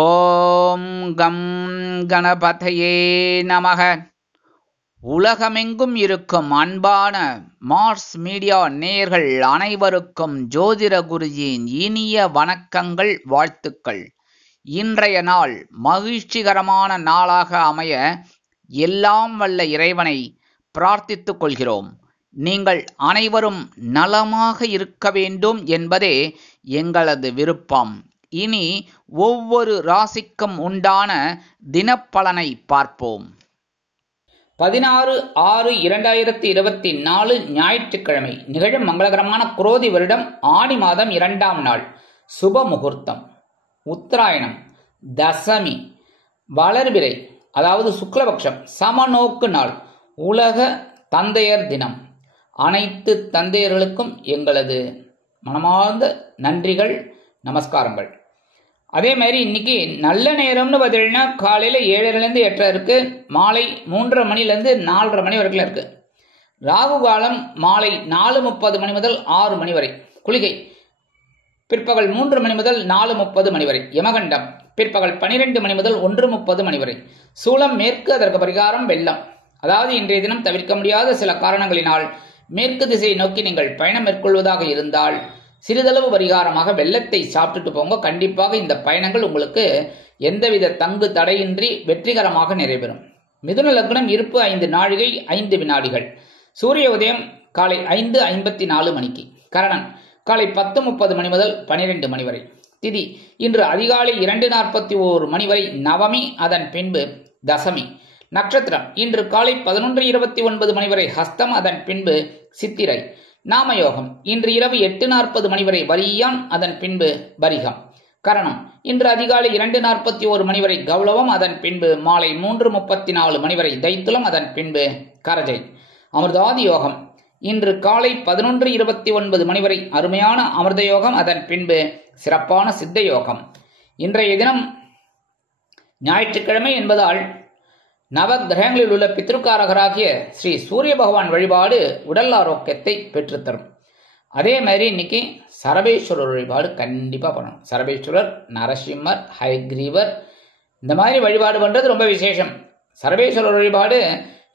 ஓம் come கணபதையே நமக. உலகமெங்கும் இருக்கும் அன்பான மார்ஸ் மீடியா நேயர்கள் அனைவருக்கும் ஜோதிட குருஜியின் இனிய வணக்கங்கள், வாழ்த்துக்கள். இன்றைய நாள் மகிழ்ச்சிகரமான நாளாக அமைய எல்லாம் வல்ல இறைவனை பிரார்த்தித்துக் கொள்கிறோம். நீங்கள் அனைவரும் நலமாக இருக்க வேண்டும் என்பதே எங்களது விருப்பம். இனி ஒவ்வொரு ராசிக்கும் உண்டான தினப்பலனை பார்ப்போம். 16/6/2024 ஞாயிற்றுக்கிழமை நிகழும் மங்களகரமான குரோதி வருடம் ஆடி மாதம் 2ஆம் நாள். சுப முகூர்த்தம், உத்தராயணம், தசமி, வளர்பிறை அதாவது சுக்லபக்ஷம், சமநோக்கு நாள், உலக தந்தையர் தினம். அனைத்து தந்தையர்களுக்கும் எங்களது மனமார்ந்த நன்றிகள், நமஸ்காரங்கள். அதே மாதிரி இன்னைக்கு நல்ல நேரம்னு பார்த்தீங்கன்னா காலையில் 7:30 8 இருக்கு, மாலை 3:30 மணிலேருந்து 4:30 மணி வரைக்கும் இருக்கு. ராகு காலம் மாலை 4:30 மணி முதல் 6 மணி வரை. குளிகை பிற்பகல் 3 மணி முதல் 4:30 மணி வரை. யமகண்டம் பிற்பகல் 12 மணி முதல் 1:30 மணி வரை. சூலம் மேற்கு, அதற்கு பரிகாரம் வெள்ளம். அதாவது இன்றைய தினம் தவிர்க்க முடியாத சில காரணங்களினால் மேற்கு திசையை நோக்கி நீங்கள் பயணம் மேற்கொள்வதாக இருந்தால் சிறிதளவு பரிகாரமாக வெள்ளத்தை சாப்பிட்டுட்டு போங்க. கண்டிப்பாக இந்த பயணங்கள் உங்களுக்கு எந்தவித தங்கு தடையின்றி வெற்றிகரமாக நிறைவேறும். மிதுன லக்னம், இருப்பு 5 நாழிகை 5 வினாடிகள். சூரிய உதயம் காலை 5:54 மணிக்கு. கரணன் காலை 10:30 மணி முதல் 12 மணி வரை. திதி இன்று அதிகாலை 2:41 மணி வரை நவமி, அதன் பின்பு தசமி. நட்சத்திரம் இன்று காலை 11:29 மணி வரை ஹஸ்தம், அதன் பின்பு சித்திரை. நாமயோகம் இன்று இரவு 8:40 மணி வரை வரியான், அதன் பின்பு பரிகம். கரணம் இன்று அதிகாலை 2:41 மணி வரை கௌளவம், அதன் பின்பு மாலை 3:34 மணி வரை தைத்துலம், அதன் பின்பு கரஜை. அமிர்தாதி யோகம் இன்று காலை 11:29 மணி வரை அருமையான அமிர்த யோகம், அதன் பின்பு சிறப்பான சித்த யோகம். இன்றைய தினம் ஞாயிற்றுக்கிழமை என்பதால் நவ கிரகங்களில் உள்ள பித்ருக்காரகராகிய ஸ்ரீ சூரிய பகவான் வழிபாடு உடல் ஆரோக்கியத்தை பெற்றுத்தரும். அதே மாதிரி இன்னைக்கு சரபேஸ்வரர் வழிபாடு கண்டிப்பாக பண்ணணும். சரபேஸ்வரர், நரசிம்மர், ஹயக்ரீவர் இந்த மாதிரி வழிபாடு பண்ணுறது ரொம்ப விசேஷம். சரபேஸ்வரர் வழிபாடு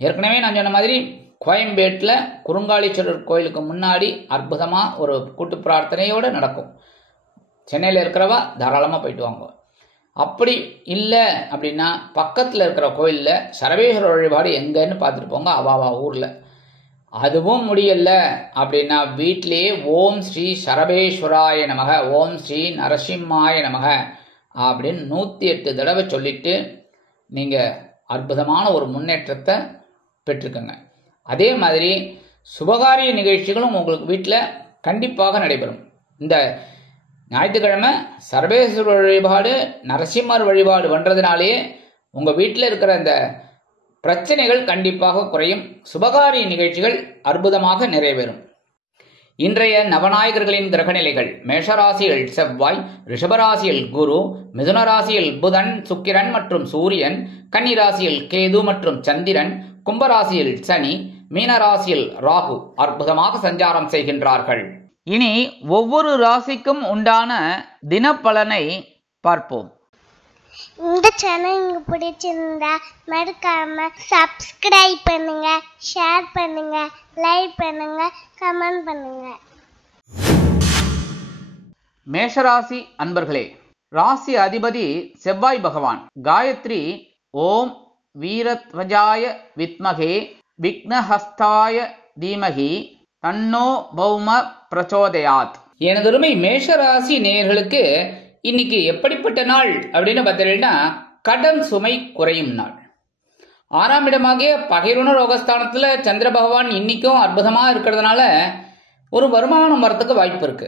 ஏற்கனவே நான் சொன்ன மாதிரி கோயம்பேட்டில் குறுங்காலீஸ்வரர் கோயிலுக்கு முன்னாடி அற்புதமாக ஒரு கூட்டு பிரார்த்தனையோடு நடக்கும். சென்னையில் இருக்கிறவா தாராளமாக போயிட்டு வாங்க. அப்படி இல்லை அப்படின்னா பக்கத்தில் இருக்கிற கோயிலில் சரபேஸ்வரர் வழிபாடு எங்கன்னு பார்த்துட்டு போங்க, அவாவா ஊரில். அதுவும் முடியல அப்படின்னா வீட்டிலேயே ஓம் ஸ்ரீ சரபேஸ்வராய நமக, ஓம் ஸ்ரீ நரசிம்மாய நமக அப்படின்னு 108 தடவை சொல்லிட்டு நீங்கள் அற்புதமான ஒரு முன்னேற்றத்தை பெற்றுக்கோங்க. அதே மாதிரி சுபகாரிய நிகழ்ச்சிகளும் உங்களுக்கு வீட்டில் கண்டிப்பாக நடைபெறும். இந்த ஞாயிற்றுக்கிழமை சர்வேஸ்வரர் வழிபாடு, நரசிம்மர் வழிபாடு பண்ணுறதுனாலேயே உங்கள் வீட்டில் இருக்கிற இந்த பிரச்சனைகள் கண்டிப்பாக குறையும். சுபகாரிய நிகழ்ச்சிகள் அற்புதமாக நிறைவேறும். இன்றைய நவநாயகர்களின் கிரகநிலைகள்: மேஷராசியில் செவ்வாய், ரிஷபராசியில் குரு, மிதுன ராசியில் புதன், சுக்கிரன் மற்றும் சூரியன், கன்னிராசியில் கேது மற்றும் சந்திரன், கும்பராசியில் சனி, மீனராசியில் ராகு அற்புதமாக சஞ்சாரம் செய்கின்றார்கள். இனி ஒவ்வொரு ராசிக்கும் உண்டான தினப்பலனை பார்ப்போம். இந்த சேனல் உங்களுக்கு பிடிச்சிருந்தா மறக்காம சப்ஸ்கிரைப் பண்ணுங்க, ஷேர் பண்ணுங்க, லைக் பண்ணுங்க, கமெண்ட் பண்ணுங்க. மேஷராசி அன்பர்களே, ராசி அதிபதி செவ்வாய் பகவான். காயத்ரி ஓம் வீரத்வஜாய வித்மகே விக்னஹஸ்தாய தீமகி தன்னோ பௌம பிரச்சோதயாத். எனதொருமை மேஷராசி நேயர்களுக்கு இன்னைக்கு எப்படிப்பட்ட நாள் அப்படின்னு பார்த்தீங்கன்னா கடன் சுமை குறையும் நாள். 6ஆம் இடமாகிய பகைருண ரோகஸ்தானத்தில் சந்திர பகவான் இன்னைக்கும் அற்புதமாக இருக்கிறதுனால ஒரு வருமானம் வரத்துக்கு வாய்ப்பு இருக்கு.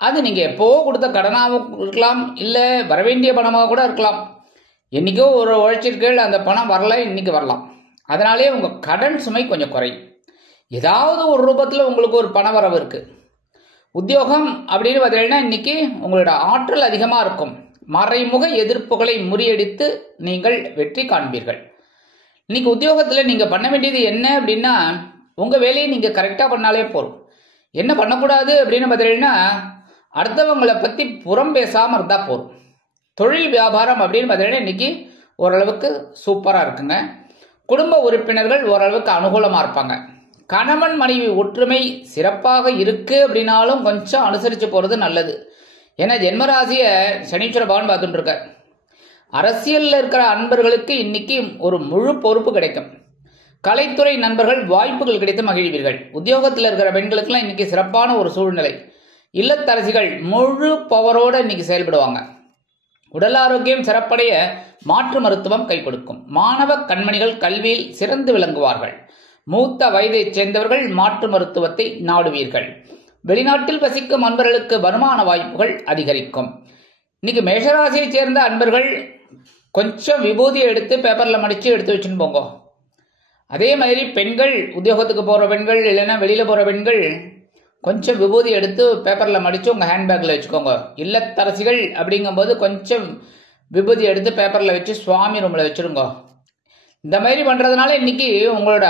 அது நீங்கள் எப்போ கொடுத்த கடனாகவும் இருக்கலாம், இல்லை வரவேண்டிய பணமாக கூட இருக்கலாம். என்னைக்கோ ஒரு உழைச்சிருக்கீள், அந்த பணம் வரல, இன்னைக்கு வரலாம். அதனாலே உங்கள் கடன் சுமை கொஞ்சம் குறையும். ஏதாவது ஒரு ரூபத்தில் உங்களுக்கு ஒரு பண வரவு இருக்கு. உத்தியோகம் அப்படின்னு பார்த்தீங்கன்னா இன்னைக்கு உங்களோட ஆற்றல் அதிகமாக இருக்கும். மறைமுக எதிர்ப்புகளை முறியடித்து நீங்கள் வெற்றி காண்பீர்கள். இன்னைக்கு உத்தியோகத்தில் நீங்கள் பண்ண வேண்டியது என்ன அப்படின்னா உங்கள் வேலையை நீங்கள் கரெக்டாக பண்ணாலே போதும். என்ன பண்ணக்கூடாது அப்படின்னு பார்த்தீங்கன்னா அடுத்தவங்களை பற்றி புறம் பேசாமல் இருந்தால் போதும். தொழில் வியாபாரம் அப்படின்னு பார்த்தீங்கன்னா இன்னைக்கு ஓரளவுக்கு சூப்பராக இருக்குங்க. குடும்ப உறுப்பினர்கள் ஓரளவுக்கு அனுகூலமாக இருப்பாங்க. கணவன் மனைவி ஒற்றுமை சிறப்பாக இருக்கு அப்படின்னாலும் கொஞ்சம் அனுசரித்து போகிறது நல்லது. ஏன்னா ஜென்மராசியை சனீஸ்வர பகவான் பார்த்துட்டு இருக்கார். அரசியலில் இருக்கிற அன்பர்களுக்கு இன்னைக்கு ஒரு முழு பொறுப்பு கிடைக்கும். கலைத்துறை நண்பர்கள் வாய்ப்புகள் கிடைத்து மகிழ்வீர்கள். உத்தியோகத்தில் இருக்கிற பெண்களுக்கெல்லாம் இன்னைக்கு சிறப்பான ஒரு சூழ்நிலை. இல்லத்தரசிகள் முழு பவரோடு இன்னைக்கு செயல்படுவாங்க. உடல் ஆரோக்கியம் சிறப்படைய மாற்று மருத்துவம் கை கொடுக்கும். மாணவ கண்மணிகள் கல்வியில் சிறந்து விளங்குவார்கள். மூத்த வயதைச் சேர்ந்தவர்கள் மாற்று மருத்துவத்தை நாடுவீர்கள். வெளிநாட்டில் வசிக்கும் அன்பர்களுக்கு வருமான வாய்ப்புகள் அதிகரிக்கும். இன்னைக்கு மேஷராசியைச் சேர்ந்த அன்பர்கள் கொஞ்சம் விபூதியை எடுத்து பேப்பரில் மடித்து எடுத்து வச்சுன்னு போங்க. அதே மாதிரி பெண்கள், உத்தியோகத்துக்கு போகிற பெண்கள் இல்லைன்னா வெளியில் போகிற பெண்கள் கொஞ்சம் விபூதி எடுத்து பேப்பரில் மடித்து உங்கள் ஹேண்ட்பேக்கில் வச்சுக்கோங்க. இல்லத்தரசிகள் அப்படிங்கும்போது கொஞ்சம் விபூதி எடுத்து பேப்பரில் வச்சு சுவாமி ரூமில் வச்சுருங்க. இந்த மாதிரி பண்ணுறதுனால இன்னைக்கு உங்களோட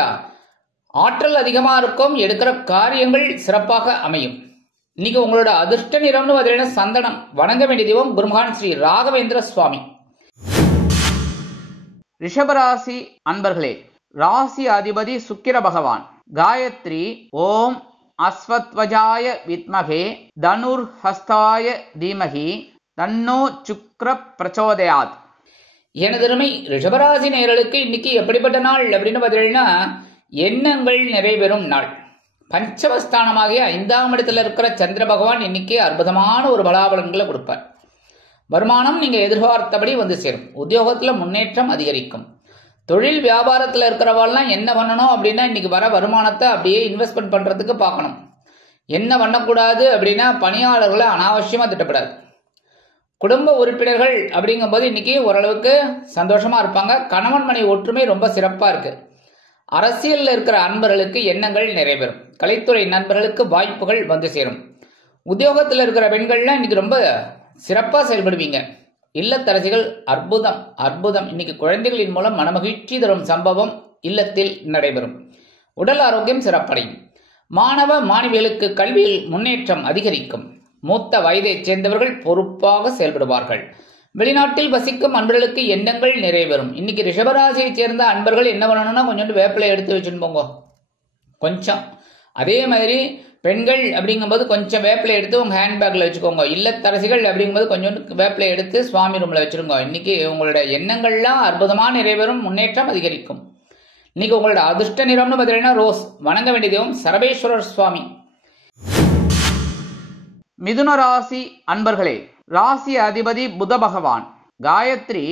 ஆற்றல் அதிகமாக இருக்கும். எடுக்கிற காரியங்கள் சிறப்பாக அமையும். இன்னைக்கு உங்களோட அதிர்ஷ்ட நிறம்னு பார்த்தீங்கன்னா சந்தனம். வணங்க வேண்டிய தெய்வம் குருமகான் ஸ்ரீ ராகவேந்திர சுவாமி. ரிஷபராசி அன்பர்களே, ராசி அதிபதி சுக்கிர பகவான். காயத்ரி ஓம் அஸ்வத்வஜாய வித்மகே தனுர் ஹஸ்தாய தீமகி தன்னோ சுக்ர பிரச்சோதயாத். எனதருமை ரிஷபராசி நேயர்களுக்கு இன்னைக்கு எப்படிப்பட்ட நாள் அப்படின்னு பார்த்தீங்கன்னா எண்ணங்கள் நிறைவேறும் நாள். பஞ்சமஸ்தானமாகிய 5ஆம் இடத்துல இருக்கிற சந்திர பகவான் இன்னைக்கு அற்புதமான ஒரு பலாபலன்களை கொடுப்பார். வருமானம் நீங்க எதிர்பார்த்தபடி வந்து சேரும். உத்தியோகத்தில் முன்னேற்றம் அதிகரிக்கும். தொழில் வியாபாரத்தில் இருக்கிறவாள்லாம் என்ன பண்ணணும் அப்படின்னா இன்னைக்கு வர வருமானத்தை அப்படியே இன்வெஸ்ட்மெண்ட் பண்றதுக்கு பார்க்கணும். என்ன பண்ணக்கூடாது அப்படின்னா பணியாளர்களை அனாவசியமா திட்டப்படாது. குடும்ப உறுப்பினர்கள் அப்படிங்கும்போது இன்னைக்கு ஓரளவுக்கு சந்தோஷமா இருப்பாங்க. கணவன் மனைவி ஒற்றுமை ரொம்ப சிறப்பா இருக்கு. அரசியலில் இருக்கிற அன்பர்களுக்கு எண்ணங்கள் நிறைவேறும். கலைத்துறை நண்பர்களுக்கு வாய்ப்புகள் வந்து சேரும். உத்தியோகத்தில் இருக்கிற பெண்கள்லாம் இன்னைக்கு ரொம்ப சிறப்பா செயல்படுவீங்க. இல்லத்தரசிகள் அற்புதம் அற்புதம். இன்னைக்கு குழந்தைகளின் மூலம் மனமகிழ்ச்சி தரும் சம்பவம் இல்லத்தில் நடைபெறும். உடல் ஆரோக்கியம் சிறப்படையும். மாணவ மாணவிகளுக்கு கல்வியில் முன்னேற்றம் அதிகரிக்கும். மூத்த வயதைச் சேர்ந்தவர்கள் பொறுப்பாக செயல்படுவார்கள். வெளிநாட்டில் வசிக்கும் அன்பர்களுக்கு எண்ணங்கள் நிறைவேறும். இன்னைக்கு ரிஷபராசியைச் சேர்ந்த அன்பர்கள் என்ன பண்ணணும்னா கொஞ்சோண்டு வேப்பிலை எடுத்து வச்சுன்னு போங்க கொஞ்சம். அதே மாதிரி பெண்கள் அப்படிங்கும்போது கொஞ்சம் வேப்பிலை எடுத்து உங்கள் ஹேண்ட்பேக்கில் வச்சுக்கோங்க. இல்லத்தரசிகள் அப்படிங்கும்போது கொஞ்சோண்டு வேப்பிலை எடுத்து சுவாமி ரூமில் வச்சுருங்க. இன்னைக்கு உங்களோட எண்ணங்கள்லாம் அற்புதமாக நிறைவேறும். முன்னேற்றம் அதிகரிக்கும். இன்னைக்கு உங்களோட அதிர்ஷ்ட நிறம்னு பார்த்தீங்கன்னா ரோஸ். வணங்க வேண்டிய தெய்வம் சரபேஸ்வரர் சுவாமி. மிதுன ராசி அன்பர்களே, ராசி அதிபதி புத பகவான். காயத்ரி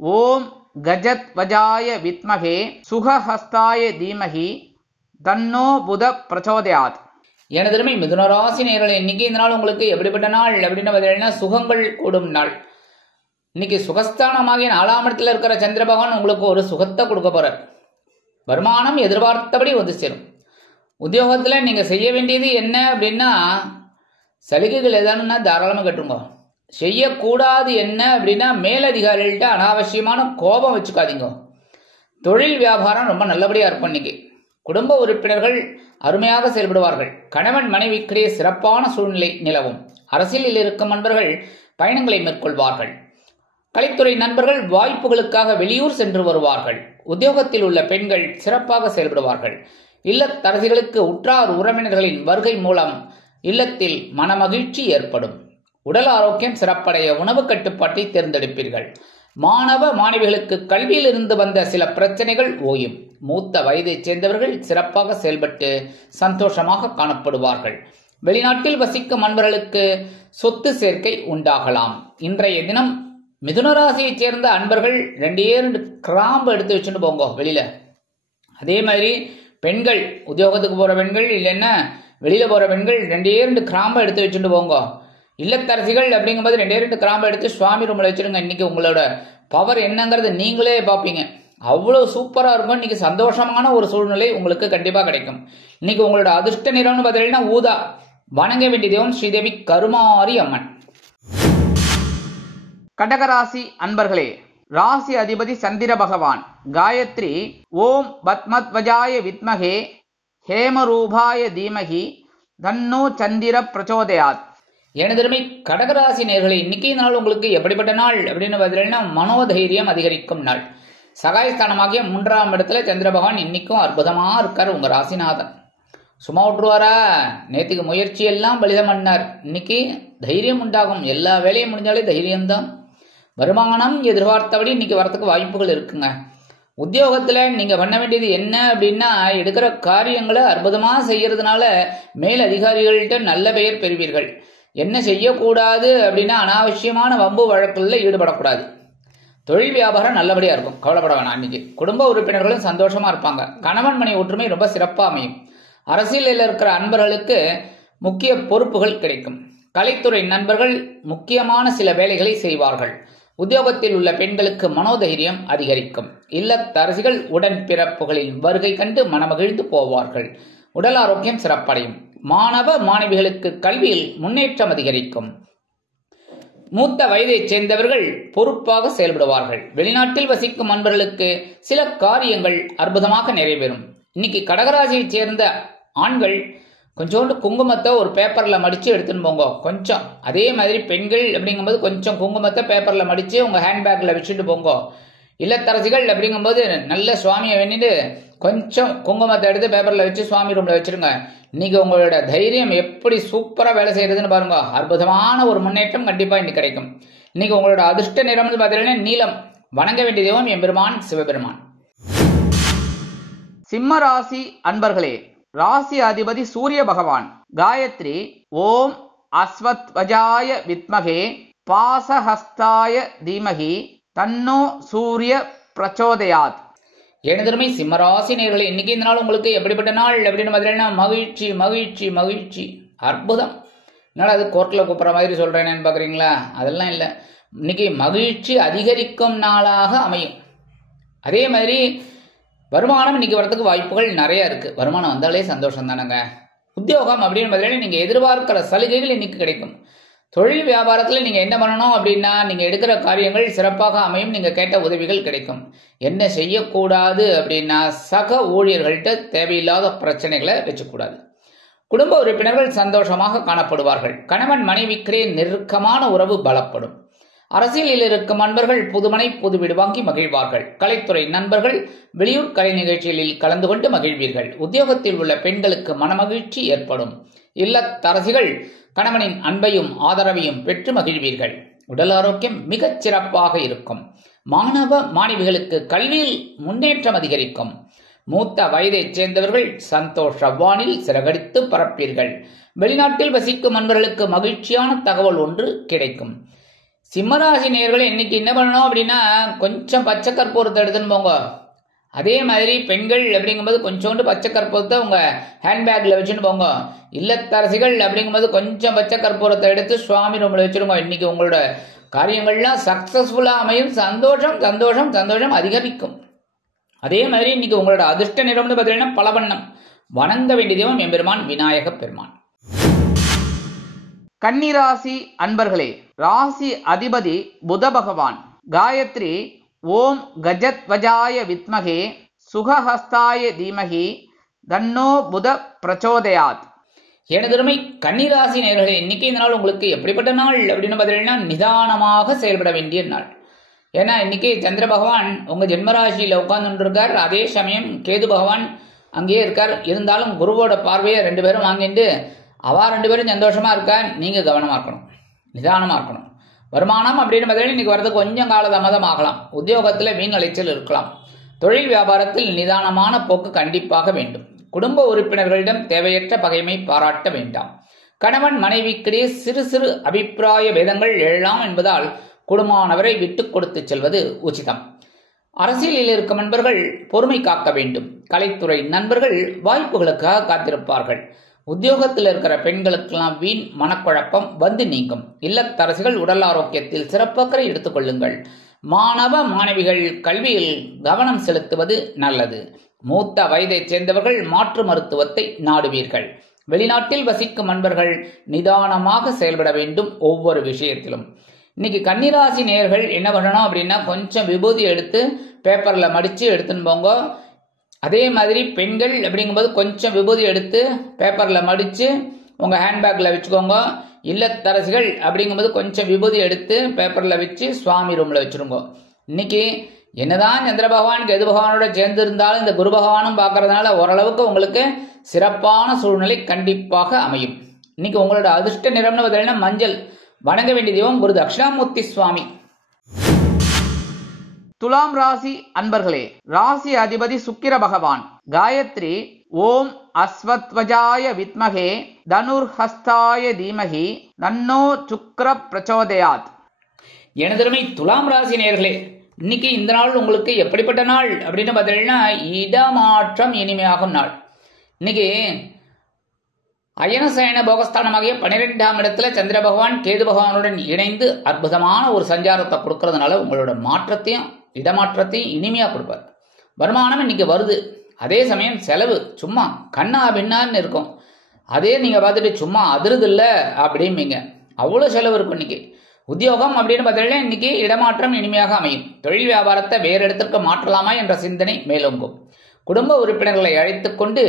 ஓம் கஜத் வஜாய வித்மகே சுகஹஸ்தாய தீமகி தன்னோ புத பிரச்சோதயாத். எனதருமை மிதுன ராசி நேயர்களே, இன்னைக்கு இந்த நாள் உங்களுக்கு எப்படிப்பட்ட நாள் அப்படின்னு பார்த்தீங்கன்னா சுகங்கள் கூடும் நாள். இன்னைக்கு சுகஸ்தானமாகிய 4ஆம் இடத்துல இருக்கிற சந்திர பகவான் உங்களுக்கு ஒரு சுகத்தை கொடுக்க போறார். வருமானம் எதிர்பார்த்தபடி வந்து சேரும். உத்தியோகத்தில் நீங்கள் செய்ய வேண்டியது என்ன அப்படின்னா சலுகைகள் எதானுன்னா தாராளமாக கட்டுங்க. செய்யக்கூடாது என்ன அப்படின்னா மேலதிகாரிகள்கிட்ட அனாவசியமான கோபம் வச்சுக்காதீங்க. தொழில் வியாபாரம் ரொம்ப நல்லபடியாக இருக்கும். இன்னைக்கு குடும்ப உறுப்பினர்கள் அருமையாக செயல்படுவார்கள். கணவன் மனைவிக்கிடையே சிறப்பான சூழ்நிலை நிலவும். அரசியலில் இருக்கும் நண்பர்கள் பயணங்களை மேற்கொள்வார்கள். கலைத்துறை நண்பர்கள் வாய்ப்புகளுக்காக வெளியூர் சென்று வருவார்கள். உத்தியோகத்தில் உள்ள பெண்கள் சிறப்பாக செயல்படுவார்கள். இல்லத்தரசிகளுக்கு உற்றார் உறவினர்களின் வருகை மூலம் இல்லத்தில் மனமகிழ்ச்சி ஏற்படும். உடல் ஆரோக்கியம் சிறப்படைய உணவு கட்டுப்பாட்டை தேர்ந்தெடுப்பீர்கள். மாணவ மாணவிகளுக்கு கல்வியில் இருந்து வந்த சில பிரச்சனைகள் ஓயும். மூத்த வயதைச் சேர்ந்தவர்கள் சிறப்பாக செயல்பட்டு சந்தோஷமாக காணப்படுவார்கள். வெளிநாட்டில் வசிக்கும் அன்பர்களுக்கு சொத்து சேர்க்கை உண்டாகலாம். இன்றைய தினம் மிதுனராசியைச் சேர்ந்த அன்பர்கள் 2 கிராம்பு எடுத்து வச்சுட்டு போங்க வெளியில. அதே மாதிரி பெண்கள், உத்தியோகத்துக்கு போற பெண்கள் இல்லைன்னா வெளியில போற பெண்கள் 2 கிராம்பு எடுத்து வச்சுட்டு போங்க. இல்லத்தரசிகள் அப்படிங்கும்போது 2 கிராம்பு எடுத்து சுவாமி ரூமில் வச்சிருங்க. இன்னைக்கு உங்களோட பவர் என்னங்கிறது நீங்களே பார்ப்பீங்க. அவ்வளோ சூப்பராக இருக்கும். இன்னைக்கு சந்தோஷமான ஒரு சூழ்நிலை உங்களுக்கு கண்டிப்பாக கிடைக்கும். இன்னைக்கு உங்களோட அதிர்ஷ்ட நிறம்னு பார்த்தீங்கன்னா ஊதா. வணங்க வேண்டிய தெய்வம் ஸ்ரீதேவி கருமாரி அம்மன். கடகராசி அன்பர்களே, ராசி அதிபதி சந்திர பகவான். காயத்ரி ஓம் பத்மத்வஜாய வித்மகே ஹேமரூபாய தீமகி தன்னோ சந்திர பிரச்சோதயாத். எனதருமை கடகராசி நேயர்களே, இன்னைக்கு நாள் உங்களுக்கு எப்படிப்பட்ட நாள் அப்படின்னு பார்த்தீங்கன்னா மனோதைரியம் அதிகரிக்கும் நாள். சகாயஸ்தானமாகிய 3ஆம் இடத்துல சந்திர பகவான் இன்னைக்கும் அற்புதமா இருக்காரு. உங்க ராசிநாதன் சும்மா விட்டுருவாரா? நேற்றுக்கு முயற்சி எல்லாம் பலிதம் பண்ணார். இன்னைக்கு தைரியம் உண்டாகும். எல்லா வேலையும் முடிஞ்சாலே தைரியம்தான். வருமானம் எதிர்பார்த்தபடி இன்னைக்கு வரத்துக்கு வாய்ப்புகள் இருக்குங்க. உத்தியோகத்துல நீங்க பண்ண வேண்டியது என்ன அப்படின்னா, எடுக்கிற காரியங்களை அற்புதமா செய்யறதுனால மேல் அதிகாரிகள்கிட்ட நல்ல பெயர் பெறுவீர்கள். என்ன செய்யக்கூடாது அப்படின்னா, அனாவசியமான வம்பு வழக்குல ஈடுபடக்கூடாது. தொழில் வியாபாரம் நல்லபடியா இருக்கும், கவலைப்பட வேணாம். இன்னைக்கு குடும்ப உறுப்பினர்களும் சந்தோஷமா இருப்பாங்க. கணவன் மனை ஒற்றுமை ரொம்ப சிறப்பா அமையும். அரசியலில் இருக்கிற அன்பர்களுக்கு முக்கிய பொறுப்புகள் கிடைக்கும். கலைத்துறை நண்பர்கள் முக்கியமான சில வேலைகளை செய்வார்கள். உத்தியோகத்தில் உள்ள பெண்களுக்கு மனோதைரியம் அதிகரிக்கும். இல்லத்தரசிகள் உடன்பிறப்புகளின் வருகை கண்டு மனமகிழ்ந்து போவார்கள். உடல் ஆரோக்கியம் சிறப்படையும். மாணவ மாணவிகளுக்கு கல்வியில் முன்னேற்றம் அதிகரிக்கும். மூத்த வயதைச் சேர்ந்தவர்கள் பொறுப்பாக செயல்படுவார்கள். வெளிநாட்டில் வசிக்கும் அன்பர்களுக்கு சில காரியங்கள் அற்புதமாக நிறைவேறும். இன்னைக்கு கடகராசியைச் சேர்ந்த ஆண்கள் கொஞ்சோண்டு குங்குமத்தை ஒரு பேப்பர்ல மடிச்சு எடுத்துன்னு போங்க கொஞ்சம். அதே மாதிரி பெண்கள் அப்படிங்கும்போது கொஞ்சம் குங்குமத்தை பேப்பர்ல மடிச்சு உங்க ஹேண்ட்பேக்ல வச்சுட்டு போங்க. இல்லத்தரசிகள் அப்படிங்கும்போது நல்ல சுவாமியை வேண்டிட்டு கொஞ்சம் குங்குமத்தை எடுத்து பேப்பர்ல வச்சு சுவாமி ரூம்ல வச்சிருங்க. இன்னைக்கு உங்களோட தைரியம் எப்படி சூப்பரா வேலை செய்யறதுன்னு பாருங்க. அற்புதமான ஒரு முன்னேற்றம் கண்டிப்பா இன்னைக்கு கிடைக்கும். இன்னைக்கு உங்களோட அதிர்ஷ்ட நிறம் பார்த்தீங்கன்னா நீலம். வணங்க வேண்டிய தெய்வம் எம்பெருமான் சிவபெருமான். சிம்ம ராசி அன்பர்களே, ராசி அதிபதி சூரிய பகவான். காயத்ரி ஓம் அஸ்வத்வஜாய வித்மகே பாசஹஸ்தாய தீமகி தன்னோ சூரிய பிரச்சோதயாத். எனதருமை சிம்மராசி நேயர்களே, இன்னைக்கு இந்த நாள் உங்களுக்கு எப்படிப்பட்ட நாள் அப்படின்னு பார்த்தீங்கன்னா மகிழ்ச்சி மகிழ்ச்சி மகிழ்ச்சி. அற்புதம். என்னால் அது கோர்ட்டில் கூப்பிட்ற மாதிரி சொல்றேன்னு பார்க்குறீங்களா? அதெல்லாம் இல்லை. இன்னைக்கு மகிழ்ச்சி அதிகரிக்கும் நாளாக அமையும். அதே மாதிரி வருமானம் இன்னைக்கு வரத்துக்கு வாய்ப்புகள் நிறைய இருக்கு. வருமானம் வந்தாலே சந்தோஷம் தானேங்க. உத்தியோகம் அப்படின்னு பார்த்தீங்கன்னா நீங்க எதிர்பார்க்கிற சலுகைகள் இன்னைக்கு கிடைக்கும். தொழில் வியாபாரத்தில் நீங்க என்ன பண்ணணும் அப்படின்னா, நீங்க எடுக்கிற காரியங்கள் சிறப்பாக அமையும். நீங்க கேட்ட உதவிகள் கிடைக்கும். என்ன செய்யக்கூடாது அப்படின்னா, சக ஊழியர்கள்ட்ட தேவையில்லாத பிரச்சனைகளை வச்சுக்கூடாது. குடும்ப உறுப்பினர்கள் சந்தோஷமாக காணப்படுவார்கள். கணவன் மனைவிக்கிடையே நெருக்கமான உறவு பலப்படும். அரசியலில் இருக்கும் நண்பர்கள் புதுமனை புது வீடு வாங்கி மகிழ்வார்கள். கலைத்துறை நண்பர்கள் வெளியூர் கலை நிகழ்ச்சிகளில் கலந்து கொண்டு மகிழ்வீர்கள். உத்தியோகத்தில் உள்ள பெண்களுக்கு மனமகிழ்ச்சி ஏற்படும். இல்லத்தரசிகள் கணவனின் அன்பையும் ஆதரவையும் பெற்று மகிழ்வீர்கள். உடல் ஆரோக்கியம் மிகச் சிறப்பாக இருக்கும். மாணவ மாணவிகளுக்கு கல்வியில் முன்னேற்றம் அதிகரிக்கும். மூத்த வயதைச் சேர்ந்தவர்கள் சந்தோஷ வானில் சிறகடித்து பரப்பீர்கள். வெளிநாட்டில் வசிக்கும் நண்பர்களுக்கு மகிழ்ச்சியான தகவல் ஒன்று கிடைக்கும். சிம்மராசி நேயர்களே, இன்னைக்கு என்ன பண்ணணும் அப்படின்னா, கொஞ்சம் பச்சை கற்பூரத்தை எடுத்துன்னு போங்க. அதே மாதிரி பெண்கள் அப்படிங்கும்போது கொஞ்சோண்டு பச்சை கற்பூரத்தை உங்க ஹேண்ட்பேக்ல வச்சுன்னு போங்க. இல்லத்தரசிகள் அப்படிங்கும்போது கொஞ்சம் பச்சை கற்பூரத்தை எடுத்து சுவாமி ரூம்ல வச்சிருங்க. இன்னைக்கு உங்களோட காரியங்கள்லாம் சக்சஸ்ஃபுல்லா அமையும். சந்தோஷம் சந்தோஷம் சந்தோஷம் அதிகரிக்கும். அதே மாதிரி இன்னைக்கு உங்களோட அதிர்ஷ்ட நிறம்னு பார்த்தீங்கன்னா பலவண்ணம். வணங்க வேண்டிய தெய்வம் எம்பெருமான் விநாயக பெருமான். கன்னிராசி அன்பர்களே, ராசி அதிபதி புத பகவான். காயத்ரி ஓம் கஜத்வஜாய வித்மகே சுகஹஸ்தாய தீமகி தன்னோ புத பிரச்சோதயாத். எனதருமை கன்னிராசி நேயர்களே, இன்னைக்கு இந்த நாள் உங்களுக்கு எப்படிப்பட்ட நாள் அப்படின்னு பார்த்தீங்கன்னா நிதானமாக செயல்பட வேண்டிய நாள். ஏன்னா இன்னைக்கு சந்திர பகவான் உங்க ஜென்மராசியில உட்கார்ந்து இருக்கார். அதே சமயம் கேது பகவான் அங்கேயே இருக்கார். இருந்தாலும் குருவோட பார்வையை 2 பேரும் வாங்கிட்டு அவா 2 பேரும் சந்தோஷமா இருக்கா. நீங்க கவனமா இருக்கணும், நிதானமா இருக்கணும். வருமானம் அப்படின்னு பார்த்தீங்கன்னா இன்னைக்கு வரது கொஞ்சம் காலதாமதம் ஆகலாம். உத்தியோகத்தில் வீண் அலைச்சல் இருக்கலாம். தொழில் வியாபாரத்தில் நிதானமான போக்கு கண்டிப்பாக வேண்டும். குடும்ப உறுப்பினர்களிடம் தேவையற்ற பகைமை பாராட்ட வேண்டாம். கணவன் மனைவிக்கிடையே சிறு சிறு அபிப்பிராய பேதங்கள் எழலாம் என்பதால் குடும்பமானவரை விட்டுக் கொடுத்து செல்வது உச்சிதம். அரசியலில் இருக்கும் நண்பர்கள் பொறுமை காக்க வேண்டும். கலைத்துறை நண்பர்கள் வாய்ப்புகளுக்காக காத்திருப்பார்கள். உத்தியோகத்தில் இருக்கிற பெண்களுக்கெல்லாம் வீண் மனக்குழப்பம் வந்து நீங்கும். இல்லத்தரசிகள் உடல் ஆரோக்கியத்தில் சிறப்பக்கறை எடுத்துக் கொள்ளுங்கள். மாணவ மாணவிகள் கல்வியில் கவனம் செலுத்துவது நல்லது. மூத்த வயதைச் சேர்ந்தவர்கள் மாற்று மருத்துவத்தை நாடுவீர்கள். வெளிநாட்டில் வசிக்கும் நண்பர்கள் நிதானமாக செயல்பட வேண்டும் ஒவ்வொரு விஷயத்திலும். இன்னைக்கு கன்னிராசி நேயர்கள் என்ன பண்ணணும் அப்படின்னா, கொஞ்சம் விபூதி எடுத்து பேப்பர்ல மடிச்சு எடுத்துன்னு போங்க. அதே மாதிரி பெண்கள் அப்படிங்கும்போது கொஞ்சம் விபூதி எடுத்து பேப்பர்ல மடிச்சு உங்க ஹேண்ட்பேக்ல வச்சுக்கோங்க. இல்லத்தரசிகள் அப்படிங்கும்போது கொஞ்சம் விபூதி எடுத்து பேப்பர்ல வச்சு சுவாமி ரூம்ல வச்சிருங்க. இன்னைக்கு என்னதான் சந்திர பகவான் கேது பகவானோட சேர்ந்து இருந்தாலும் இந்த குரு பகவானும் பார்க்கறதுனால ஓரளவுக்கு உங்களுக்கு சிறப்பான சூழ்நிலை கண்டிப்பாக அமையும். இன்னைக்கு உங்களோட அதிர்ஷ்ட நிறம்னு பார்த்தீங்கன்னா மஞ்சள். வணங்க வேண்டிய தெய்வம் குரு தட்சிணாமூர்த்தி சுவாமி. துலாம் ராசி அன்பர்களே, ராசி அதிபதி சுக்கிர பகவான். காயத்ரி ஓம் அஸ்வத்வஜாய வித்மகே தனுர்ஹஸ்தாய தீமகி தன்னோ சுக்ர பிரச்சோதயாத். எனதருமை துலாம் ராசி நேயர்களே, இன்னைக்கு இந்த நாள் உங்களுக்கு எப்படிப்பட்ட நாள் அப்படின்னு பார்த்தீங்கன்னா இடமாற்றம் இனிமையாகும் நாள். இன்னைக்கு அயனசயன போகஸ்தானமாகிய 12ஆம் இடத்துல சந்திர பகவான் கேது பகவானுடன் இணைந்து அற்புதமான ஒரு சஞ்சாரத்தை கொடுக்கறதுனால உங்களோட மாற்றத்தையும் இடமாற்றத்தையும் இனிமையா கொடுப்பார். வருமானம் இன்னைக்கு வருது, அதே சமயம் செலவு சும்மா கண்ணா பின்னான்னு இருக்கும். அதே நீங்க பார்த்துட்டு சும்மா அதிருது இல்லை அப்படிம்பீங்க, அவ்வளோ செலவு இருக்கும். இன்னைக்கு உத்தியோகம் அப்படின்னு பார்த்தீங்கன்னா இன்னைக்கு இடமாற்றம் இனிமையாக அமையும். தொழில் வியாபாரத்தை வேறு இடத்திற்கு மாற்றலாமா என்ற சிந்தனை மேலோங்கும். குடும்ப உறுப்பினர்களை அழைத்துக் கொண்டு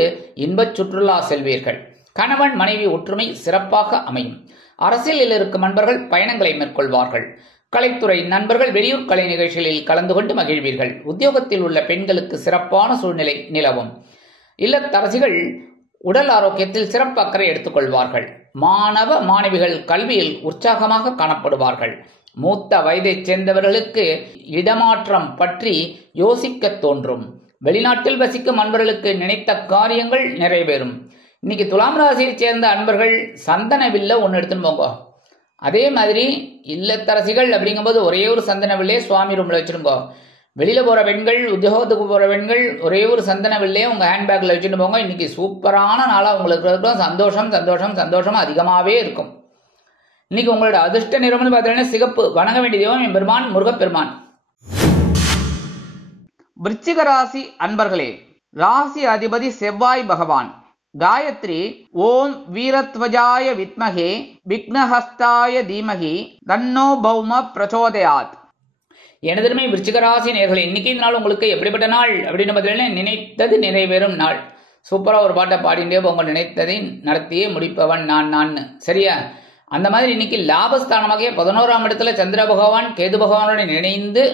இன்பச் சுற்றுலா செல்வீர்கள். கணவன் மனைவி ஒற்றுமை சிறப்பாக அமையும். அரசியலில் இருக்கும் நண்பர்கள் பயணங்களை மேற்கொள்வார்கள். கலைத்துறை நண்பர்கள் வெளியூர் கலை நிகழ்ச்சிகளில் கலந்து கொண்டு மகிழ்வீர்கள். உத்தியோகத்தில் உள்ள பெண்களுக்கு சிறப்பான சூழ்நிலை நிலவும். இல்லத்தரசிகள் உடல் ஆரோக்கியத்தில் சிறப்பு அக்கறை எடுத்துக்கொள்வார்கள். மாணவ மாணவிகள் கல்வியில் உற்சாகமாக காணப்படுவார்கள். மூத்த வயதைச் சேர்ந்தவர்களுக்கு இடமாற்றம் பற்றி யோசிக்க தோன்றும். வெளிநாட்டில் வசிக்கும் அன்பர்களுக்கு நினைத்த காரியங்கள் நிறைவேறும். இன்னைக்கு துலாம் ராசியை சேர்ந்த அன்பர்கள் சந்தன வில்ல ஒன்று எடுத்துன்னு போங்க. அதே மாதிரி இல்லத்தரசிகள் அப்படிங்கும்போது ஒரே ஒரு சந்தன வில்லே சுவாமி ரூம்ல வச்சிருங்கோ. வெளியில போற பெண்கள், உத்தியோகத்துக்கு போற பெண்கள் ஒரே ஒரு சந்தன வில்லே உங்க ஹேண்ட்பேக்ல வச்சுட்டு போங்க. இன்னைக்கு சூப்பரான நாளா உங்களுக்கு இருக்கும். சந்தோஷம் சந்தோஷம் சந்தோஷம் அதிகமாவே இருக்கும். இன்னைக்கு உங்களோட அதிர்ஷ்ட நிறம்னு பார்த்தீங்கன்னா சிகப்பு. வணங்க வேண்டிய தெய்வம் எம்பெருமான் முருகப்பெருமான். விருச்சிக ராசி அன்பர்களே, ராசி அதிபதி செவ்வாய் பகவான். காயத்ரி ஓம் வீரத்வஜாய வித்மகே விக்னஹஸ்தாய தீமகி தன்னோ பௌம பிரச்சோதயாத். எனதருமை விருச்சிக ராசி நேயர்களே, இன்னைக்கு இந்த நாள் உங்களுக்கு எப்படிப்பட்ட நாள் அப்படின்னு பார்த்தீங்கன்னா நினைத்தது நிறைவேறும் நாள். சூப்பரா ஒரு பாட்டை பாடிண்டே போங்க. நினைத்ததை நடத்தியே முடிப்பவன் நான். சரியா? அந்த மாதிரி இன்னைக்கு லாபஸ்தானமாக 11ஆம் இடத்துல சந்திர பகவான் கேது பகவானுடன் இணைந்து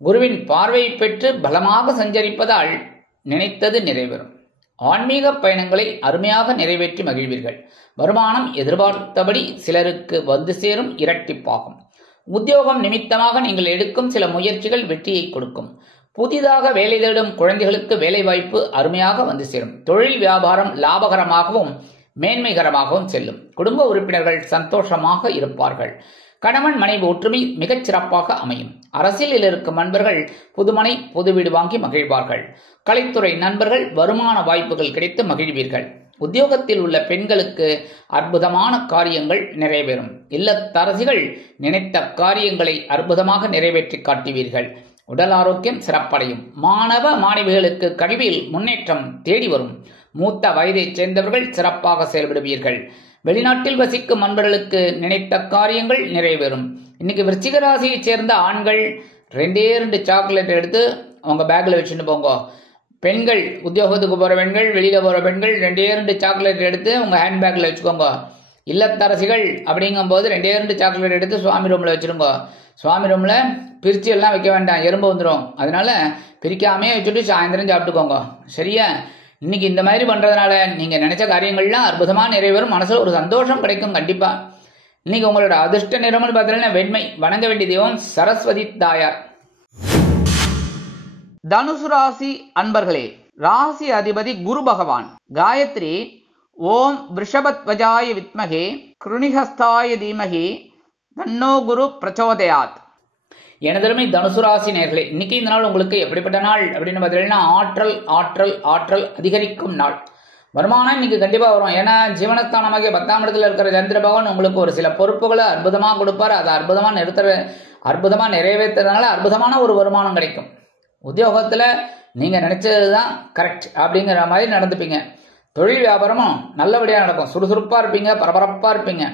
குருவின் பார்வை பெற்று பலமாக சஞ்சரிப்பதால் நினைத்தது நிறைவேறும். ஆன்மீக பயணங்களை அருமையாக நிறைவேற்றி மகிழ்வீர்கள். வருமானம் எதிர்பார்த்தபடி சிலருக்கு வந்து சேரும், இரட்டிப்பாகும். உத்தியோகம் நிமித்தமாக நீங்கள் எடுக்கும் சில முயற்சிகள் வெற்றியை கொடுக்கும். புதிதாக வேலை தேடும் குழந்தைகளுக்கு வேலை வாய்ப்பு அருமையாக வந்து சேரும். தொழில் வியாபாரம் லாபகரமாகவும் மேன்மைகரமாகவும் செல்லும். குடும்ப உறுப்பினர்கள் சந்தோஷமாக இருப்பார்கள். கணவன் மனைவி ஒற்றுமை மிகச் சிறப்பாக அமையும். அரசியலில் இருக்கும் நண்பர்கள் புதுமனை புது வீடு வாங்கி மகிழ்வார்கள். கலைத்துறை நண்பர்கள் வருமான வாய்ப்புகள் கிடைத்து மகிழ்வீர்கள். உத்தியோகத்தில் உள்ள பெண்களுக்கு அற்புதமான காரியங்கள் நிறைவேறும். இல்லத்தரசிகள் நினைத்த காரியங்களை அற்புதமாக நிறைவேற்றி காட்டுவீர்கள். உடல் ஆரோக்கியம் சிறப்படையும். மாணவ மாணவிகளுக்கு கல்வியில் முன்னேற்றம் தேடி வரும். மூத்த வயதைச் சேர்ந்தவர்கள் சிறப்பாக செயல்படுவீர்கள். வெளிநாட்டில் வசிக்கும் நண்பர்களுக்கு நினைத்த காரியங்கள் நிறைவேறும். இன்னைக்கு விருச்சிக ராசியைச் சேர்ந்த ஆண்கள் 2 சாக்லேட் எடுத்து அவங்க பேக்ல வச்சுட்டு போங்க. பெண்கள் உத்தியோகத்துக்கு போற பெண்கள், வெளியில போற பெண்கள் 2 சாக்லேட் எடுத்து உங்க ஹேண்ட்பேக்ல வச்சுக்கோங்க. இல்லத்தரசிகள் அப்படிங்கும் போது 2 சாக்லேட் எடுத்து சுவாமி ரூம்ல வச்சிருங்க. சுவாமி ரூம்ல பிரிச்சு எல்லாம் வைக்க வேண்டாம், எறும்பு வந்துடும். அதனால பிரிக்காமே வச்சுட்டு சாயந்தரம் சாப்பிட்டுக்கோங்க. சரியா? இன்னைக்கு இந்த மாதிரி பண்றதுனால நீங்க நினைச்ச காரியங்கள்லாம் அற்புதமா நிறைவேறும். மனசுல ஒரு சந்தோஷம் கிடைக்கும் கண்டிப்பா. இன்னைக்கு உங்களோட அதிர்ஷ்ட நிறம்னு பார்த்தீங்கன்னா வெண்மை. வணங்க வேண்டிய தெய்வம் சரஸ்வதி தாயார். தனுசு ராசி அன்பர்களே, ராசி அதிபதி குரு பகவான். காயத்ரி ஓம் விருஷபத்வஜாய வித்மகே கிருணிஹஸ்தாய தீமகி தன்னோ குரு பிரச்சோதயாத். எனதருமை தனுசு ராசி நேயர்களே, இன்னைக்கு இந்த நாள் உங்களுக்கு எப்படிப்பட்ட நாள் அப்படின்னு பார்த்தீங்கன்னா ஆற்றல் ஆற்றல் ஆற்றல் அதிகரிக்கும் நாள். வருமானம் இன்னைக்கு கண்டிப்பா வரும். ஏன்னா ஜீவனஸ்தானமாகிய 10ஆம் இடத்துல இருக்கிற சந்திர பகவான் உங்களுக்கு ஒரு சில பொறுப்புகளை அற்புதமா கொடுப்பாரு. அதை அற்புதமா நிறைவேற்றுறதுனால அற்புதமான ஒரு வருமானம் கிடைக்கும். உத்தியோகத்துல நீங்க நினைச்சதுதான் கரெக்ட் அப்படிங்கிற மாதிரி நடந்துப்பீங்க. தொழில் வியாபாரமும் நல்லபடியா நடக்கும். சுறுசுறுப்பா இருப்பீங்க, பரபரப்பா இருப்பீங்க.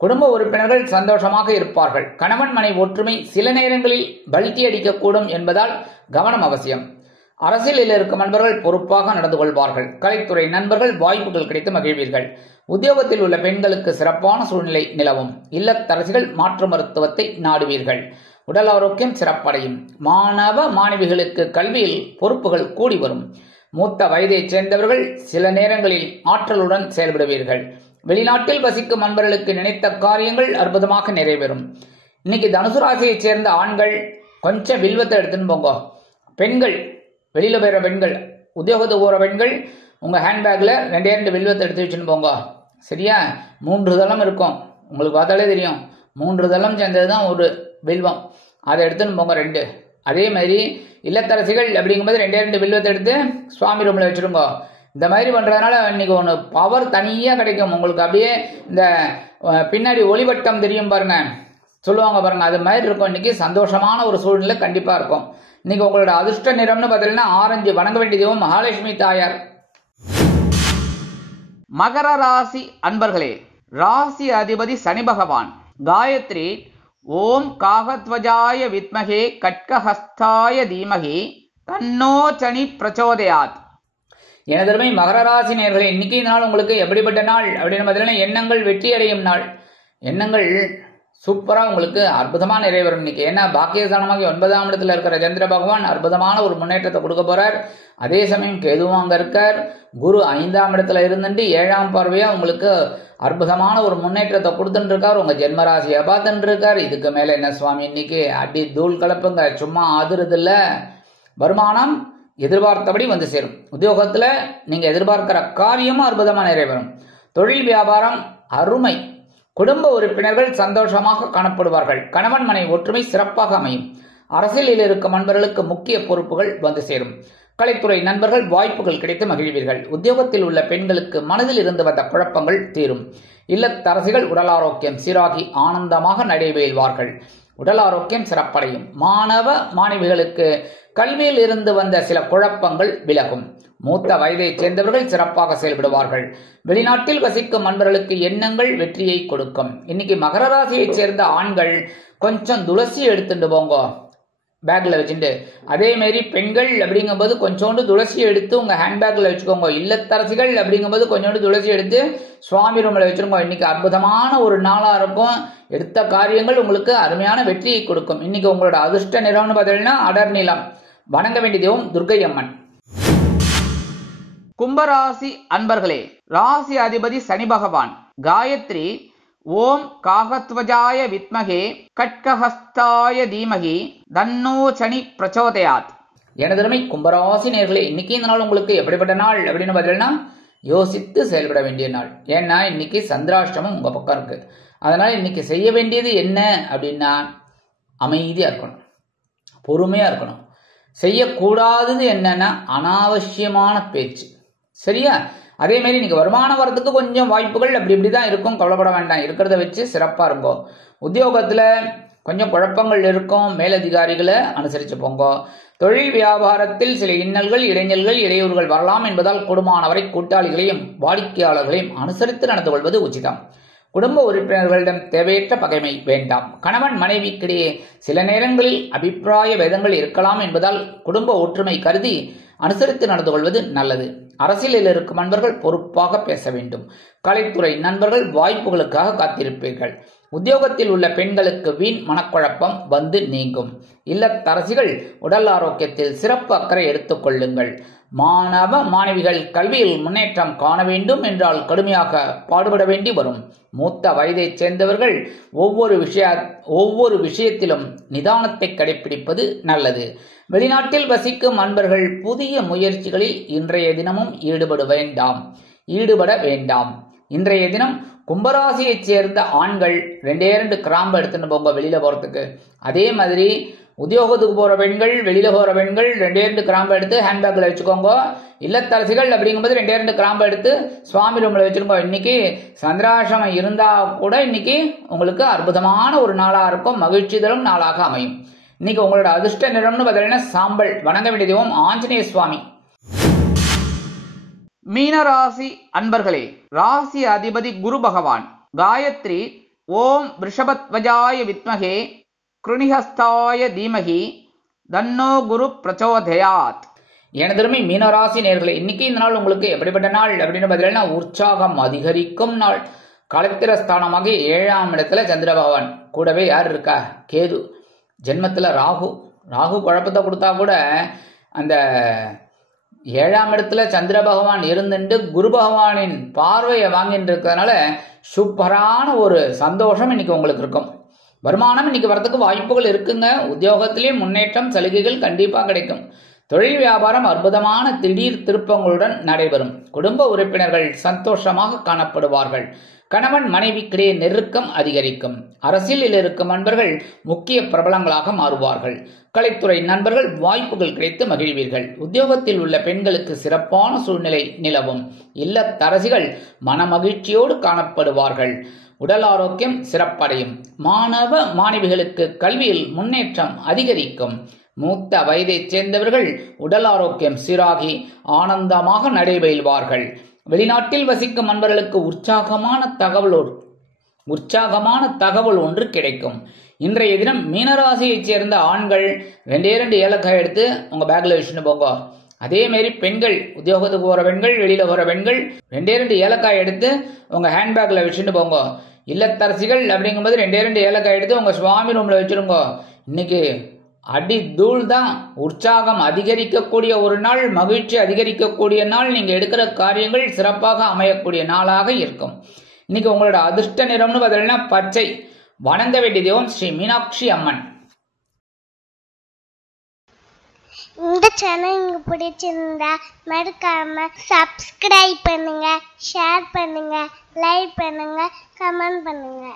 குடும்ப உறுப்பினர்கள் சந்தோஷமாக இருப்பார்கள். கணவன் மனைவி ஒற்றுமை சில நேரங்களில் பல்டி அடிக்கக்கூடும் என்பதால் கவனம் அவசியம். அரசியலில் இருக்கும் நண்பர்கள் பொறுப்பாக நடந்து கொள்வார்கள். கலைத்துறை நண்பர்கள் வாய்ப்புகள் கிடைத்து மகிழ்வீர்கள். உத்தியோகத்தில் உள்ள பெண்களுக்கு சிறப்பான சூழ்நிலை நிலவும். இல்லத்தரசிகள் மாற்று மருத்துவத்தை நாடுவீர்கள். உடல் ஆரோக்கியம் சிறப்படையும். மாணவ மாணவிகளுக்கு கல்வியில் பொறுப்புகள் கூடி வரும். மூத்த வயதைச் சேர்ந்தவர்கள் சில நேரங்களில் ஆற்றலுடன் செயல்படுவீர்கள். வெளிநாட்டில் வசிக்கும் அன்பர்களுக்கு நினைத்த காரியங்கள் அற்புதமாக நிறைவேறும். இன்னைக்கு தனுசு ராசியைச் சேர்ந்த ஆண்கள் கொஞ்சம் வில்வத்தை எடுத்துன்னு போங்க. பெண்கள், வெளியில போகிற பெண்கள், உத்தியோகத்துக்கு போகிற பெண்கள் உங்கள் ஹேண்ட்பேக்கில் 2 வில்வத்தை எடுத்து வச்சுன்னு போங்க. சரியா? 3 தளம் இருக்கும். உங்களுக்கு பார்த்தாலே தெரியும். 3 தளம் சேர்ந்தது தான் ஒரு வில்வம். அதை எடுத்துன்னு போங்க 2. அதே மாதிரி இல்லத்தரசிகள் அப்படிங்கும்போது 2 வில்வத்தை எடுத்து சுவாமி ரூமில் வச்சுருங்க. இந்த மாதிரி பண்ணுறதுனால இன்னைக்கு ஒன்று பவர் தனியாக கிடைக்கும் உங்களுக்கு. அப்படியே இந்த பின்னாடி ஒளிவட்டம் தெரியும் பாருங்க, சொல்லுவாங்க பாருங்க, அது மாதிரி இருக்கும். இன்னைக்கு சந்தோஷமான ஒரு சூழ்நிலை கண்டிப்பாக இருக்கும். இன்னைக்கு உங்களோட அதிர்ஷ்ட நிறம்னு பார்த்தீங்கன்னா ஆரஞ்சு. வணங்க வேண்டிய தெய்வம் மகாலட்சுமி தாயார். மகர ராசி அன்பர்களே, ராசி அதிபதி சனி பகவான். காயத்ரி ஓம் காகத்வஜாய வித்மகே கட்கஹஸ்தாய தீமகி தன்னோ சனி பிரச்சோதயாத். எனதருமை மகர ராசி நேயர்களே, இன்னைக்கு இந்த நாள் உங்களுக்கு எப்படிப்பட்ட நாள் அப்படின்னு பார்த்தீங்கன்னா எண்ணங்கள் வெற்றி அடையும் நாள். எண்ணங்கள் சூப்பராக உங்களுக்கு அற்புதமாக நிறைவேறும் இன்னைக்கு. ஏன்னா பாக்கியஸ்தானமாக 9ஆம் இடத்துல இருக்கிற சந்திர பகவான் அற்புதமான ஒரு முன்னேற்றத்தை கொடுக்க போறார். அதே சமயம் கேதுவும் அங்கே இருக்கார். குரு 5ஆம் இடத்துல இருந்துட்டு 7ஆம் பார்வையாக உங்களுக்கு அற்புதமான ஒரு முன்னேற்றத்தை கொடுத்துட்டு இருக்கார். உங்க ஜென்மராசியை பார்த்துட்டு இருக்கார். இதுக்கு மேல என்ன சுவாமி, இன்னைக்கு அடி தூள் கலப்புங்க, சும்மா ஆதுறது இல்ல. வருமானம் எதிர்பார்த்தபடி வந்து சேரும். உத்தியோகத்துல நீங்க எதிர்பார்க்கிற காரியமும் அற்புதமா நிறைவேறும். தொழில் வியாபாரம் அருமை. குடும்ப உறுப்பினர்கள் சந்தோஷமாக காணப்படுவார்கள். கணவன் மனைவி ஒற்றுமை சிறப்பாக அமையும். அரசியலில் இருக்கும் நண்பர்களுக்கு முக்கிய பொறுப்புகள் வந்து சேரும். கலைத்துறை நண்பர்கள் வாய்ப்புகள் கிடைத்து மகிழ்வீர்கள். உத்தியோகத்தில் உள்ள பெண்களுக்கு மனதில் இருந்து வந்த குழப்பங்கள் தீரும். இல்லத்தரசிகள் உடல் ஆரோக்கியம் சீராகி ஆனந்தமாக நடைபெறுவார்கள். உடல் ஆரோக்கியம் சிறப்படையும். மாணவ மாணவிகளுக்கு கல்வியில் இருந்து வந்த சில குழப்பங்கள் விலகும். மூத்த வயதைச் சேர்ந்தவர்கள் சிறப்பாக செயல்படுவார்கள். வெளிநாட்டில் வசிக்கும் நண்பர்களுக்கு எண்ணங்கள் வெற்றியை கொடுக்கும். இன்னைக்கு மகர ராசியைச் சேர்ந்த ஆண்கள் கொஞ்சம் துளசி எடுத்துட்டு போங்க பேக்ல வச்சுட்டு. அதே மாதிரி பெண்கள் அப்படிங்கும்போது கொஞ்சோண்டு துளசி எடுத்து உங்க ஹேண்ட்பேக்ல வச்சுக்கோங்க. இல்லத்தரசிகள் அப்படிங்கும்போது கொஞ்சோண்டு துளசி எடுத்து சுவாமி ரூம்ல வச்சிருக்கோம். இன்னைக்கு அற்புதமான ஒரு நாளா இருக்கும். எடுத்த காரியங்கள் உங்களுக்கு அருமையான வெற்றியை கொடுக்கும். இன்னைக்கு உங்களோட அதிர்ஷ்ட நிறம்னு பார்த்தீங்கன்னா அடர் நிலம். வணங்க வேண்டிய தெய்வம் துர்க்கை அம்மன். கும்பராசி அன்பர்களே, ராசி அதிபதி சனி பகவான். காயத்ரி ஓம் காகத்வஜாய வித்மகே கட்கஹஸ்தாய தீமகி தன்னோ சனி பிரச்சோதயாத். எனதருமை கும்பராசி நேயர்களே, இன்னைக்கு இந்த நாள் உங்களுக்கு எப்படிப்பட்ட நாள் அப்படின்னு பார்த்தீங்கன்னா யோசித்து செயல்பட வேண்டிய நாள். ஏன்னா இன்னைக்கு சந்திராஷ்டமம் உங்க பக்கம் இருக்கு. அதனால இன்னைக்கு செய்ய வேண்டியது என்ன அப்படின்னா அமைதியா இருக்கணும், பொறுமையா இருக்கணும். செய்யக்கூடாதது என்னன்னா அனாவசியமான பேச்சு. சரியா? அதே மாதிரி இன்னைக்கு வருமானம் வரதுக்கு கொஞ்சம் வாய்ப்புகள் அப்படி இப்படிதான் இருக்கும். கவலைப்பட வேண்டாம். இருக்கிறத வச்சு சிறப்பா இருக்கும். உத்தியோகத்துல கொஞ்சம் குழப்பங்கள் இருக்கும். மேலதிகாரிகளை அனுசரிச்சு போங்க. தொழில் வியாபாரத்தில் சில இன்னல்கள், இடைஞ்சல்கள், இடையூறுகள் வரலாம் என்பதால் கூடுமானவரை கூட்டாளிகளையும் வாடிக்கையாளர்களையும் அனுசரித்து நடந்து கொள்வது உச்சிதம். குடும்ப உறுப்பினர்களிடம் தேவையற்ற பகைமை வேண்டாம். கணவன் மனைவிக்கிடையே சில நேரங்களில் அபிப்பிராய வேதங்கள் இருக்கலாம் என்பதால் குடும்ப ஒற்றுமை கருதி அனுசரித்து நடந்து கொள்வது நல்லது. அரசியலில் இருக்கும் நண்பர்கள் பொறுப்பாக பேச வேண்டும். கலைத்துறை நண்பர்கள் வாய்ப்புகளுக்காக காத்திருப்பீர்கள். உத்தியோகத்தில் உள்ள பெண்களுக்கு வீண் மனக்குழப்பம் வந்து நீங்கும். இல்லத்தரசிகள் உடல் ஆரோக்கியத்தில் சிறப்பு அக்கறை எடுத்துக் கொள்ளுங்கள். மாணவ மாணவிகள் கல்வியில் முன்னேற்றம் காண வேண்டும் என்றால் கடுமையாக பாடுபட வேண்டி வரும். மூத்த வயதைச் சேர்ந்தவர்கள் ஒவ்வொரு விஷயத்திலும் நிதானத்தை கடைபிடிப்பது நல்லது. வெளிநாட்டில் வசிக்கும் நண்பர்கள் புதிய முயற்சிகளில் இன்றைய தினமும் ஈடுபட வேண்டாம். இன்றைய தினம் கும்பராசியைச் சேர்ந்த ஆண்கள் 2 கிராம்பு எடுத்துன்னு போங்க வெளியில போறதுக்கு. அதே மாதிரி உத்தியோகத்துக்கு போற பெண்கள், வெளியில போற பெண்கள் 2 கிராம்பு எடுத்து ஹேண்ட்பேக்ல வச்சுக்கோங்க. இல்லத்தரசிகள் அப்படிங்கும்போது 2 கிராம்பு எடுத்து சுவாமி ரூம்ல வச்சிருக்கோம். இன்னைக்கு சந்திராசிரமம் இருந்தா கூட இன்னைக்கு உங்களுக்கு அற்புதமான ஒரு நாளா இருக்கும். மகிழ்ச்சி தரும் நாளாக அமையும். இன்னைக்கு உங்களோட அதிர்ஷ்ட நிறம்னு பார்த்தீங்கன்னா சாம்பல். வணங்க வேண்டிய தெய்வம் ஆஞ்சநேய சுவாமி. மீனராசி அன்பர்களே, ராசி அதிபதி குரு பகவான். காயத்ரி ஓம் ரிஷபத்வஜாய வித்மகே கிருணிஹஸ்தாய தீமகி தன்னோ குரு பிரச்சோதயாத். எனதருமை மீனராசி நேயர்களே, இன்னைக்கு இந்த நாள் உங்களுக்கு எப்படிப்பட்ட நாள் அப்படின்னு பார்த்தீங்கன்னா உற்சாகம் அதிகரிக்கும் நாள். கலத்திரஸ்தானமாக 7ஆம் இடத்துல சந்திர பகவான், கூடவே யார் இருக்கா? கேது. ஜென்மத்தில் ராகு. ராகு குழப்பத்தை கொடுத்தா கூட அந்த 7ஆம் இடத்துல சந்திர பகவான் இருந்துட்டு குரு பகவானின் பார்வையை வாங்கிட்டு இருக்கிறதுனால சூப்பரான ஒரு சந்தோஷம் இன்னைக்கு உங்களுக்கு இருக்கும். வருமானம் இன்னைக்கு வரதுக்கு வாய்ப்புகள் இருக்குங்க. உத்தியோகத்திலே முன்னேற்றம், சலுகைகள் கண்டிப்பாக கிடைக்கும். தொழில் வியாபாரம் அற்புதமான திடீர் திருப்பங்களுடன் நடைபெறும். குடும்ப உறுப்பினர்கள் சந்தோஷமாக காணப்படுவார்கள். கணவன் மனைவிக்கிடையே நெருக்கம் அதிகரிக்கும். அரசியலில் இருக்கும் நண்பர்கள் முக்கிய பிரபலங்களாக மாறுவார்கள். கலைத்துறை நண்பர்கள் வாய்ப்புகள் கிடைத்து மகிழ்வீர்கள். உத்தியோகத்தில் உள்ள பெண்களுக்கு சிறப்பான சூழ்நிலை நிலவும். இல்லத்தரசிகள் மனமகிழ்ச்சியோடு காணப்படுவார்கள். உடல் ஆரோக்கியம் சிறப்படையும். மாணவ மாணவிகளுக்கு கல்வியில் முன்னேற்றம் அதிகரிக்கும். மூத்த வயதைச் சேர்ந்தவர்கள் உடல் ஆரோக்கியம் சீராகி ஆனந்தமாக நடைபெறுவார்கள். வெளிநாட்டில் வசிக்கும் நண்பர்களுக்கு உற்சாகமான தகவல் ஒன்று கிடைக்கும். இன்றைய தினம் மீனராசியைச் சேர்ந்த ஆண்கள் 2 ஏலக்காய் எடுத்து உங்க பேக்ல வச்சுட்டு போங்க. அதே மாதிரி பெண்கள், உத்தியோகத்துக்கு போற பெண்கள், வெளியில போற பெண்கள் 2 ஏலக்காய் எடுத்து உங்க ஹேண்ட்பேக்ல வச்சுட்டு போங்க. இல்லத்தரசிகள் அப்படிங்கும்போது 2 ஏலக்காய் எடுத்து உங்க சுவாமி ரூம்ல வச்சிருங்க. இன்னைக்கு அடி தூள் தான். உற்சாகம் அதிகரிக்கக்கூடிய ஒரு நாள், மகிழ்ச்சி அதிகரிக்கக்கூடிய நாள். நீங்க எடுக்கிற காரியங்கள் சிறப்பாக அமையக்கூடிய நாளாக இருக்கும். இன்னைக்கு உங்களோட அதிர்ஷ்ட நிறம்னு பார்த்தீங்கன்னா பச்சை. வணங்க வேண்டிய தெய்வம் ஸ்ரீ மீனாட்சி அம்மன். இந்த சேனல் உங்களுக்கு பிடிச்சிருந்தா மறக்காம சப்ஸ்கிரைப் பண்ணுங்க, ஷேர் பண்ணுங்க, லைக் பண்ணுங்க, கமெண்ட் பண்ணுங்க.